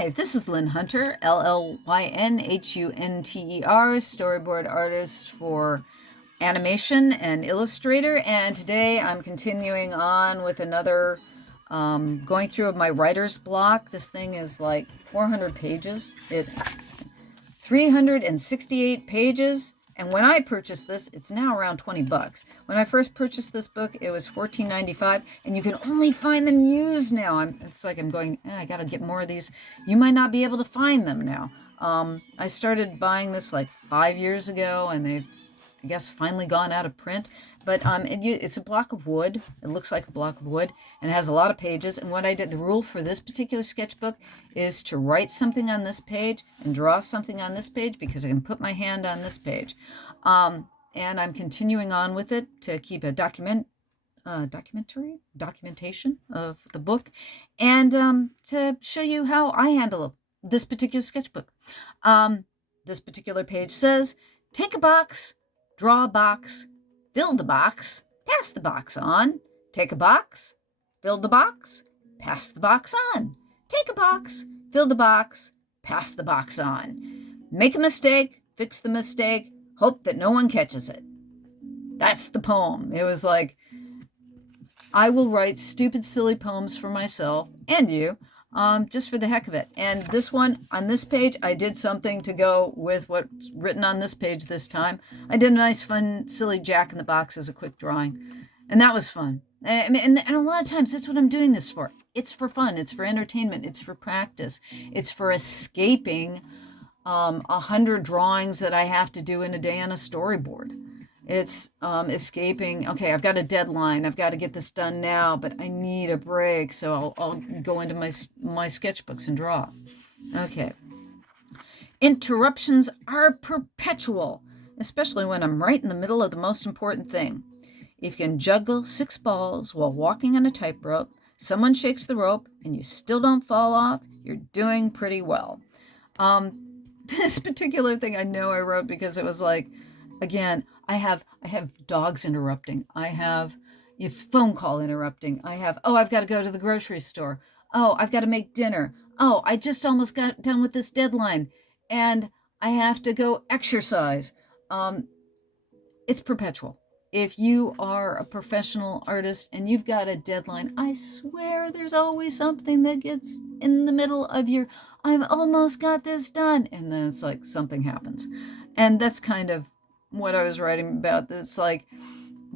Hi, this is Llyn Hunter, Llynhunter, storyboard artist for animation and illustrator, and today I'm continuing on with another going through my writer's block. This thing is like 400 pages. 368 pages, and when I purchased this, it's now around 20 bucks. When I first purchased this book, it was $14.95, and you can only find them used now. It's like I'm going, I gotta get more of these. You might not be able to find them now. I started buying this like 5 years ago, and they've, I guess, finally gone out of print. But it's a block of wood. It looks like a block of wood, and it has a lot of pages. And what I did, the rule for this particular sketchbook is to write something on this page and draw something on this page, because I can put my hand on this page. And I'm continuing on with it to keep a documentation of the book, and to show you how I handle this particular sketchbook. This particular page says, take a box, draw a box, fill the box, pass the box on. Take a box, fill the box, pass the box on. Take a box, fill the box, pass the box on. Make a mistake, fix the mistake, hope that no one catches it. That's the poem. It was like, I will write stupid, silly poems for myself and you, just for the heck of it. And this one, on this page, I did something to go with what's written on this page this time. I did a nice, fun, silly Jack in the Box as a quick drawing. And that was fun. And a lot of times, that's what I'm doing this for. It's for fun. It's for entertainment. It's for practice. It's for escaping 100 drawings that I have to do in a day on a storyboard. It's escaping, okay, I've got a deadline. I've got to get this done now, but I need a break, so I'll go into my sketchbooks and draw. Okay. Interruptions are perpetual, especially when I'm right in the middle of the most important thing. If you can juggle 6 balls while walking on a tightrope, someone shakes the rope, and you still don't fall off, you're doing pretty well. This particular thing I know I wrote because it was like, again, I have dogs interrupting. I have a phone call interrupting. I've got to go to the grocery store. Oh, I've got to make dinner. Oh, I just almost got done with this deadline, and I have to go exercise. It's perpetual. If you are a professional artist and you've got a deadline, I swear there's always something that gets in the middle of your, I've almost got this done. And then it's like something happens. And that's kind of what I was writing about. It's like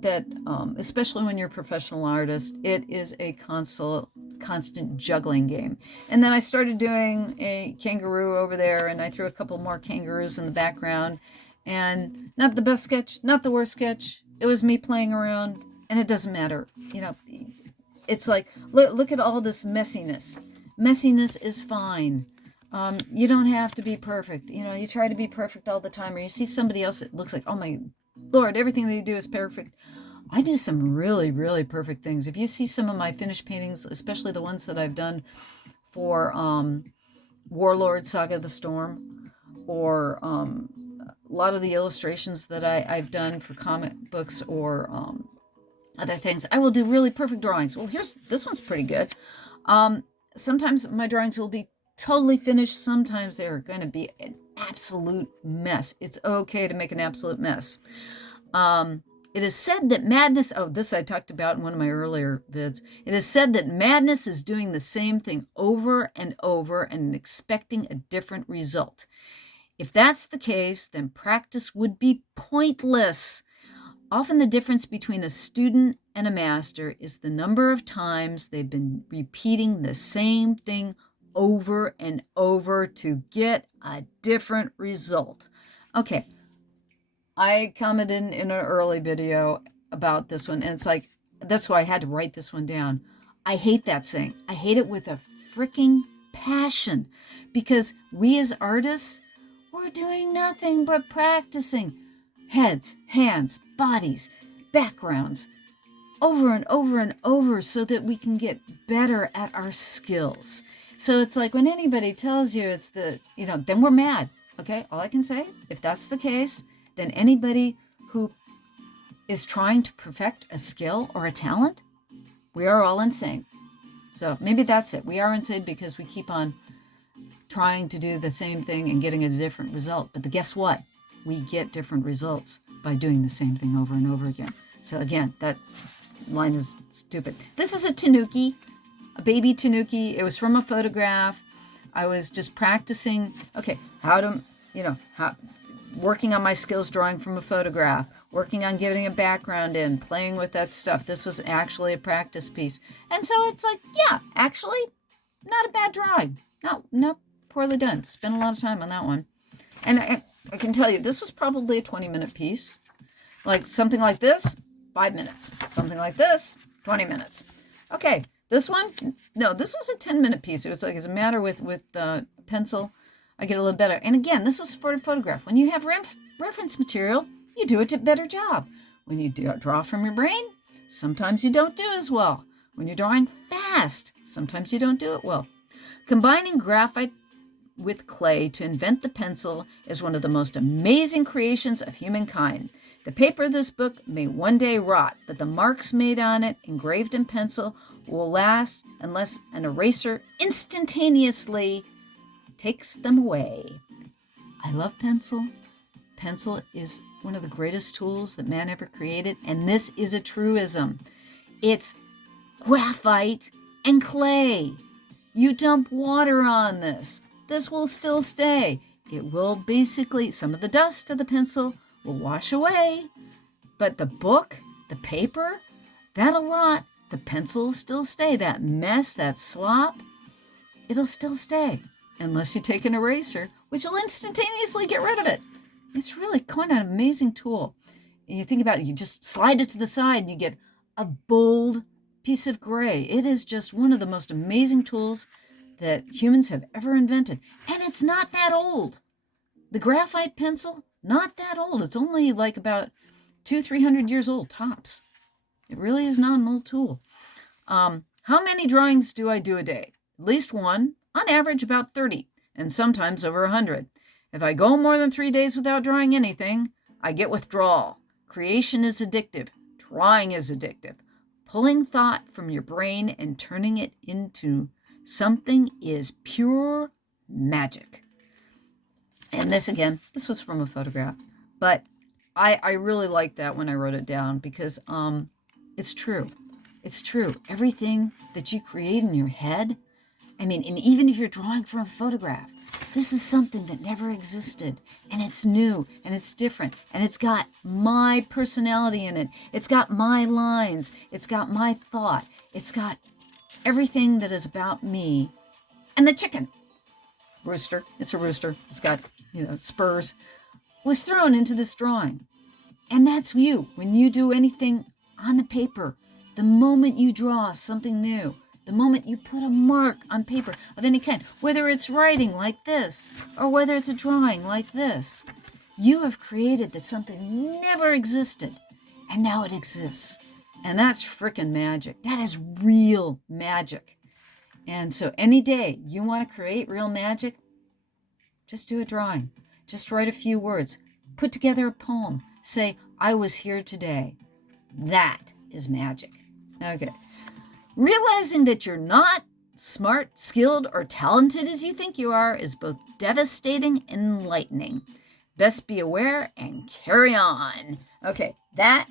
that, especially when you're a professional artist, it is a constant juggling game. And then I started doing a kangaroo over there, and I threw a couple more kangaroos in the background. And not the best sketch, not the worst sketch. It was me playing around, and it doesn't matter. You know, it's like, look at all this messiness. Messiness is fine. You don't have to be perfect. You know, you try to be perfect all the time, or you see somebody else that looks like, oh my Lord, everything they do is perfect. I do some really, really perfect things. If you see some of my finished paintings, especially the ones that I've done for Warlord, Saga of the Storm, or a lot of the illustrations that I've done for comic books or other things, I will do really perfect drawings. Well, this one's pretty good. Sometimes my drawings will be totally finished. Sometimes they're going to be an absolute mess. It's okay to make an absolute mess. It is said that madness, this I talked about in one of my earlier vids. It is said that madness is doing the same thing over and over and expecting a different result. If that's the case, then practice would be pointless. Often the difference between a student and a master is the number of times they've been repeating the same thing over and over to get a different result. Okay, I commented in an early video about this one, and it's like, that's why I had to write this one down. I hate that saying. I hate it with a freaking passion, because we as artists, we're doing nothing but practicing heads, hands, bodies, backgrounds, over and over and over, so that we can get better at our skills. So it's like when anybody tells you it's then we're mad. Okay, all I can say, if that's the case, then anybody who is trying to perfect a skill or a talent, we are all insane. So maybe that's it. We are insane because we keep on trying to do the same thing and getting a different result. But guess what? We get different results by doing the same thing over and over again. So again, that line is stupid. This is a tanuki, a baby tanuki. It was from a photograph. I was just practicing, okay, working on my skills drawing from a photograph, working on getting a background in, playing with that stuff. This was actually a practice piece. And so it's like, yeah, actually, not a bad drawing. Not poorly done. Spent a lot of time on that one. And I can tell you, this was probably a 20-minute piece. Like something like this, 5 minutes. Something like this, 20 minutes. Okay, this one, no, this was a 10-minute piece. It was like, as a matter with pencil, I get a little better. And again, this was for a photograph. When you have reference material, you do a better job. When you draw from your brain, sometimes you don't do as well. When you're drawing fast, sometimes you don't do it well. Combining graphite with clay to invent the pencil is one of the most amazing creations of humankind. The paper of this book may one day rot, but the marks made on it, engraved in pencil, will last unless an eraser instantaneously takes them away. I love pencil. Pencil is one of the greatest tools that man ever created, and this is a truism. It's graphite and clay. You dump water on this. This will still stay. It will basically, some of the dust of the pencil will wash away, but the book, the paper, that'll rot. The pencil will still stay. That mess, that slop, it'll still stay. Unless you take an eraser, which will instantaneously get rid of it. It's really quite an amazing tool. And you think about it, you just slide it to the side and you get a bold piece of gray. It is just one of the most amazing tools that humans have ever invented. And it's not that old. The graphite pencil, not that old. It's only like about 200-300 years old, tops. It really is not an old tool. How many drawings do I do a day? At least one. On average, about 30, and sometimes over 100. If I go more than 3 days without drawing anything, I get withdrawal. Creation is addictive. Drawing is addictive. Pulling thought from your brain and turning it into something is pure magic. And this, again, this was from a photograph, but I really liked that when I wrote it down because it's true. It's true. Everything that you create in your head, I mean, and even if you're drawing from a photograph, this is something that never existed, and it's new, and it's different, and it's got my personality in it. It's got my lines. It's got my thought. It's got everything that is about me. And the chicken, rooster, it's a rooster. It's got, spurs, was thrown into this drawing. And that's you. When you do anything on the paper, the moment you draw something new, the moment you put a mark on paper of any kind, whether it's writing like this or whether it's a drawing like this, you have created that something never existed, and now it exists. And that's freaking magic. That is real magic. And so any day you want to create real magic, just do a drawing. Just write a few words. Put together a poem. Say, I was here today. That is magic. Okay. Realizing that you're not smart, skilled, or talented as you think you are is both devastating and enlightening. Best be aware and carry on. Okay, that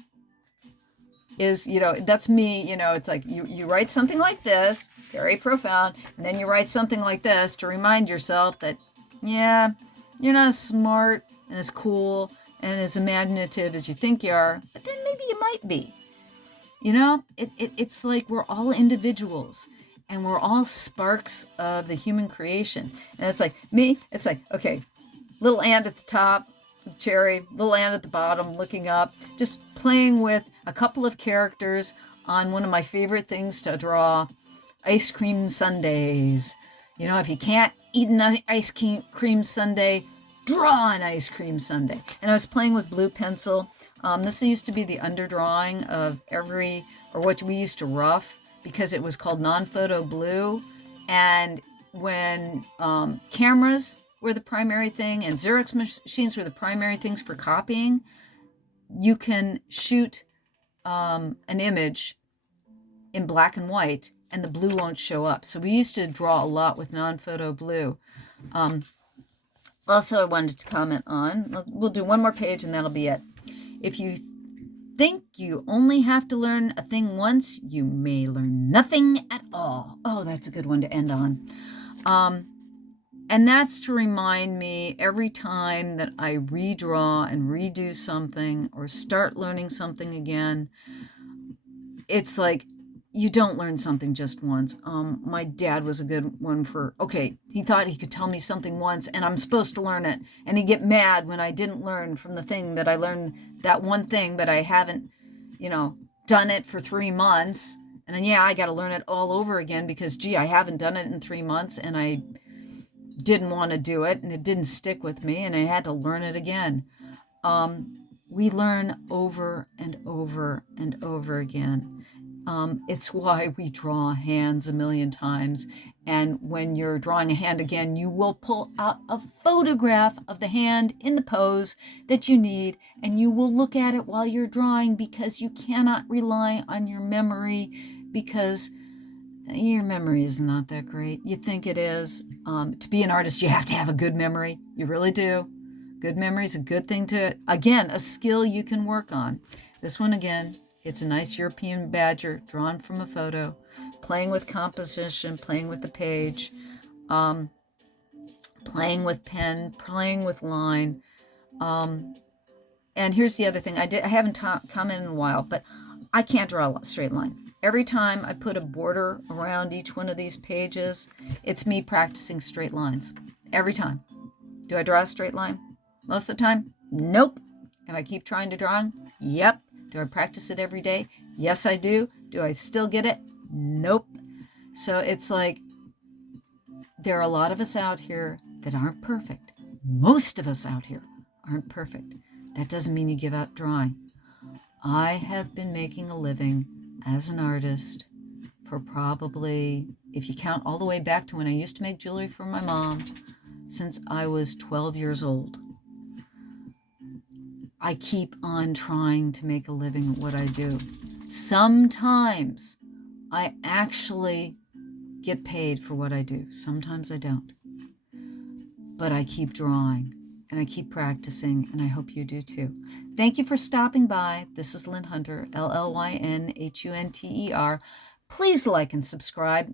is, that's me. It's like you write something like this, very profound, and then you write something like this to remind yourself that, yeah, you're not as smart and as cool and as imaginative as you think you are, but then maybe you might be. It's like we're all individuals and we're all sparks of the human creation. And it's like me, it's like, okay, little ant at the top, cherry, little ant at the bottom, looking up, just playing with a couple of characters on one of my favorite things to draw, ice cream sundaes. If you can't eat an ice cream sundae, draw an ice cream sundae. And I was playing with blue pencil. This used to be the underdrawing of what we used to rough because it was called non-photo blue. And when cameras were the primary thing and Xerox machines were the primary things for copying, you can shoot an image in black and white and the blue won't show up. So we used to draw a lot with non-photo blue. Also, I wanted to comment on, we'll do one more page and that'll be it. If you think you only have to learn a thing once, you may learn nothing at all. Oh, that's a good one to end on. And that's to remind me every time that I redraw and redo something or start learning something again, it's like you don't learn something just once. My dad was a good one for, okay, he thought he could tell me something once and I'm supposed to learn it. And he'd get mad when I didn't learn from the thing that I learned, that one thing, but I haven't, done it for 3 months. And then, I got to learn it all over again because, I haven't done it in 3 months and I didn't want to do it and it didn't stick with me and I had to learn it again. We learn over and over and over again. It's why we draw hands a million times. And when you're drawing a hand again, you will pull out a photograph of the hand in the pose that you need, and you will look at it while you're drawing because you cannot rely on your memory because your memory is not that great. You think it is. To be an artist, you have to have a good memory. You really do. Good memory is a good thing again, a skill you can work on. This one again, it's a nice European badger drawn from a photo, playing with composition, playing with the page, playing with pen, playing with line. And here's the other thing. I haven't commented in a while, but I can't draw a straight line. Every time I put a border around each one of these pages, it's me practicing straight lines. Every time. Do I draw a straight line? Most of the time? Nope. If I keep trying to draw? Yep. Do I practice it every day? Yes, I do. Do I still get it? Nope. So it's like there are a lot of us out here that aren't perfect. Most of us out here aren't perfect. That doesn't mean you give up drawing. I have been making a living as an artist for probably, if you count all the way back to when I used to make jewelry for my mom, since I was 12 years old. I keep on trying to make a living at what I do. Sometimes I actually get paid for what I do. Sometimes I don't. But I keep drawing and I keep practicing, and I hope you do too. Thank you for stopping by. This is Llyn Hunter, LLYNHUNTER. Please like and subscribe.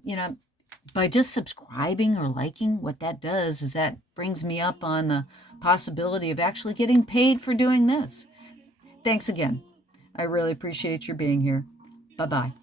By just subscribing or liking, what that does is that brings me up on the possibility of actually getting paid for doing this. Thanks again. I really appreciate your being here. Bye-bye.